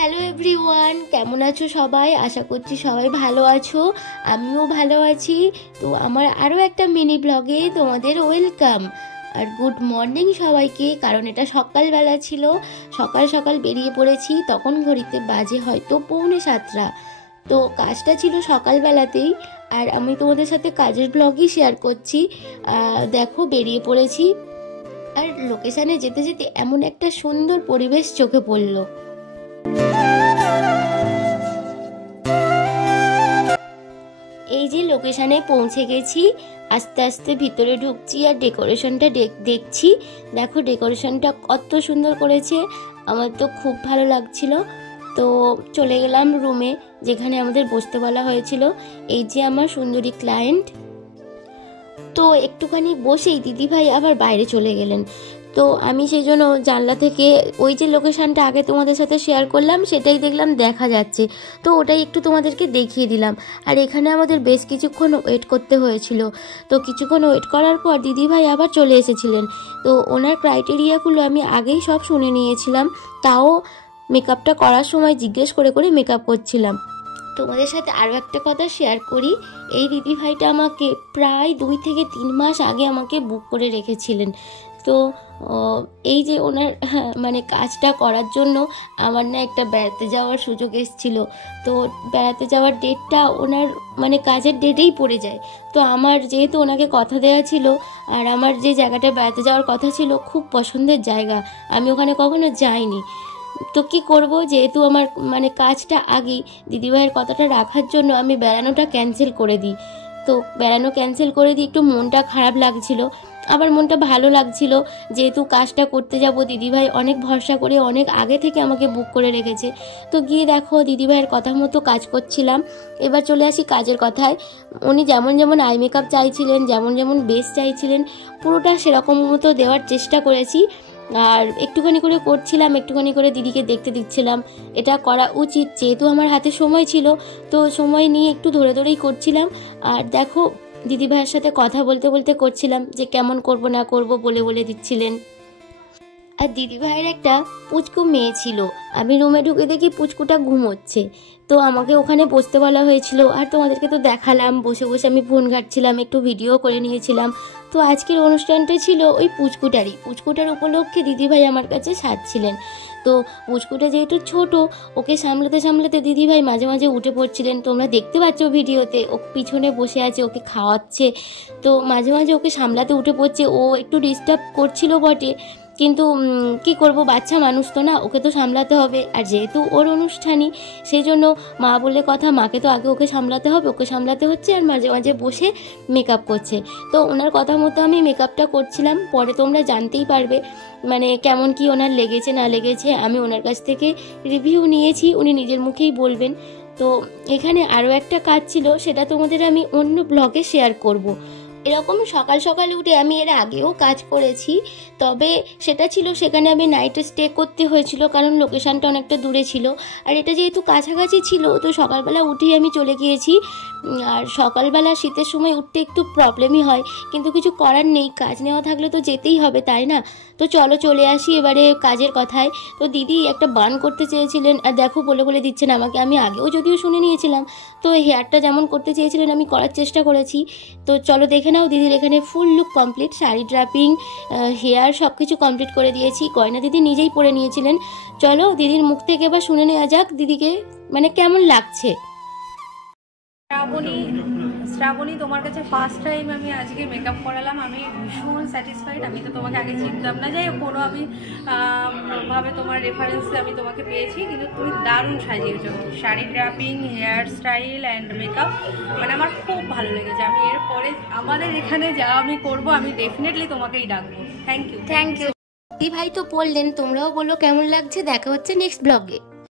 Hello everyone, কেমন আছো সবাই? আশা করছি সবাই ভালো আছো, আমিও ভালো আছি। তো আমার আরও একটা মিনি ব্লগে তোমাদের ওয়েলকাম আর গুড মর্নিং সবাইকে। কারণ এটা সকালবেলা ছিল, সকাল সকাল বেরিয়ে পড়েছি, তখন ঘড়িতে বাজে হয়তো 6:45। তো কাজটা ছিল সকালবেলাতেই, আর আমি তোমাদের সাথে কাজের ব্লগই শেয়ার করছি। দেখো বেরিয়ে পড়েছি, আর লোকেশানে যেতে যেতে এমন একটা সুন্দর পরিবেশ চোখে পড়লো। এই যে লোকেশানে পৌঁছে গেছি, আস্তে আস্তে ভিতরে ঢুকছি আর ডেকোরেশনটা দেখছি। দেখো ডেকোরেশনটা কত সুন্দর করেছে, আমার তো খুব ভালো লাগছিল। তো চলে গেলাম রুমে, যেখানে আমাদের বসতে বলা হয়েছিল। এই যে আমার সুন্দরী ক্লায়েন্ট। তো একটুখানি বসেই দিদিভাই আবার বাইরে চলে গেলেন। তো আমি সেই জন্য জানলা থেকে ওই যে লোকেশানটা আগে তোমাদের সাথে শেয়ার করলাম সেটাই দেখলাম দেখা যাচ্ছে, তো ওটাই একটু তোমাদেরকে দেখিয়ে দিলাম। আর এখানে আমাদের বেশ কিছুক্ষণ ওয়েট করতে হয়েছিল। তো কিছুক্ষণ ওয়েট করার পর দিদিভাই আবার চলে এসেছিলেন। তো ওনার ক্রাইটেরিয়াগুলো আমি আগেই সব শুনে নিয়েছিলাম, তাও মেকআপটা করার সময় জিজ্ঞেস করে করে মেকআপ করছিলাম। তোমাদের সাথে আরও একটা কথা শেয়ার করি, এই দিদিভাইটা আমাকে প্রায় 2 থেকে 3 মাস আগে আমাকে বুক করে রেখেছিলেন। তো এই যে ওনার মানে কাজটা করার জন্য আমার না একটা বেড়াতে যাওয়ার সুযোগ এসেছিল। তো বেড়াতে যাওয়ার ডেটটা ওনার মানে কাজের ডেটেই পড়ে যায়। তো আমার যেহেতু ওনাকে কথা দেওয়া ছিল, আর আমার যে জায়গাটা বেড়াতে যাওয়ার কথা ছিল খুব পছন্দের জায়গা, আমি ওখানে কখনো যাইনি। তো কি করব, যেহেতু আমার মানে কাজটা আগেই, দিদিভাইয়ের কথাটা রাখার জন্য আমি বেড়ানোটা ক্যান্সেল করে দিই। তো বেড়ানো ক্যান্সেল করে দিই, একটু মনটা খারাপ লাগছিল, আবার মনটা ভালো লাগছিল, যেহেতু কাজটা করতে যাব। দিদিভাই অনেক ভরসা করে অনেক আগে থেকে আমাকে বুক করে রেখেছে। তো গিয়ে দেখো দিদিভাইয়ের কথা মতো কাজ করছিলাম। এবার চলে আসি কাজের কথায়। উনি যেমন যেমন আই মেকআপ চাইছিলেন, যেমন যেমন বেস চাইছিলেন, পুরোটা সেরকম মতো দেওয়ার চেষ্টা করেছি। আর একটুখানি করে করছিলাম, একটুখানি করে দিদিকে দেখতে দিচ্ছিলাম। এটা করা উচিত, যেহেতু আমার হাতে সময় ছিল, তো সময় নিয়ে একটু ধরে ধরেই করছিলাম। আর দেখো দিদিভাইয়ের সাথে কথা বলতে বলতে করছিলাম, যে কেমন করব না করব বলে বলে দিচ্ছিলেন। আর দিদিভাইয়ের একটা পুচকু মেয়ে ছিল, আমি রুমে ঢুকে দেখি পুচকুটা ঘুমোচ্ছে। তো আমাকে ওখানে বসতে বলা হয়েছিল, আর তোমাদেরকে তো দেখালাম, বসে বসে আমি ফোন ঘাঁটছিলাম, একটু ভিডিও করে নিয়েছিলাম। তো আজকের অনুষ্ঠানটা ছিল ওই পুচকুটার উপলক্ষে দিদিভাই আমার কাছে সাজছিলেন। তো পুচকুটা যেহেতু ছোট, ওকে সামলাতে সামলাতে দিদিভাই মাঝে মাঝে উঠে পড়ছিলেন। তোমরা দেখতে পাচ্ছ ভিডিওতে, ও পিছনে বসে আছে, ওকে খাওয়াচ্ছে। তো মাঝে মাঝে ওকে সামলাতে উঠে পড়ছে, ও একটু ডিস্টার্ব করছিল বটে, কিন্তু কি করব, বাচ্চা মানুষ তো না, ওকে তো সামলাতে হবে। আর যেহেতু ওর অনুষ্ঠানই, সেই জন্য মা বলে কথা, মাকে তো আগে ওকে সামলাতে হবে, ওকে সামলাতে হচ্ছে, আর মাঝে মাঝে বসে মেকআপ করছে। তো ওনার কথা মতো আমি মেকআপটা করছিলাম। পরে তোমরা জানতেই পারবে মানে কেমন কি ওনার লেগেছে না লেগেছে। আমি ওনার কাছ থেকে রিভিউ নিয়েছি, উনি নিজের মুখেই বলবেন। তো এখানে আরও একটা কাজ ছিল, সেটা তোমাদের আমি অন্য ব্লগে শেয়ার করব। এরকম সকাল সকাল উঠে আমি এর আগেও কাজ করেছি, তবে সেটা ছিল সেখানে আমি নাইটে স্টে করতে হয়েছিল, কারণ লোকেশানটা অনেকটা দূরে ছিল। আর এটা যেহেতু কাছাকাছি ছিল, তো সকালবেলা উঠেই আমি চলে গিয়েছি। আর সকালবেলা শীতের সময় উঠতে একটু প্রবলেমই হয়, কিন্তু কিছু করার নেই, কাজ নেওয়া থাকলে তো যেতেই হবে, তাই না? তো চলো চলে আসি এবারে কাজের কথায়। তো দিদি একটা বান করতে চেয়েছিলেন, আর দেখো বলে বলে দিচ্ছেন আমাকে, আমি আগেও যদিও শুনে নিয়েছিলাম। তো হেয়ারটা যেমন করতে চেয়েছিলেন আমি করার চেষ্টা করেছি। তো চলো দেখে নাও, দিদির এখানে full look complete, sari draping, hair সব কিছু কমপ্লিট করে দিয়েছি। গয়না দিদি নিজেই পরে নিয়েছিলেন। চলো দিদির মুখ থেকে এবার শুনে নেওয়া যাক দিদিকে মানে কেমন লাগছে। শ্রাবণী, তোমার কাছে ফার্স্ট টাইম আমি আজকে মেকআপ করালাম, আমি ভীষণ স্যাটিসফাইড। আমি তো তোমাকে আগে চিনতাম না, যাই হোক কোনো আমি ভাবে তোমার রেফারেন্সে আমি তোমাকে পেয়েছি, কিন্তু তুমি দারুণ সাজিয়েছো। Sari draping, hair style and makeup, মানে আমার খুব ভালো লেগেছে। আমি এরপরে আমাদের এখানে যা আমি করবো, আমি ডেফিনেটলি তোমাকেই ডাকবো। Thank you. দিদিভাই তো বললেন, তোমরাও বলো কেমন লাগছে। দেখা হচ্ছে নেক্সট ব্লগে।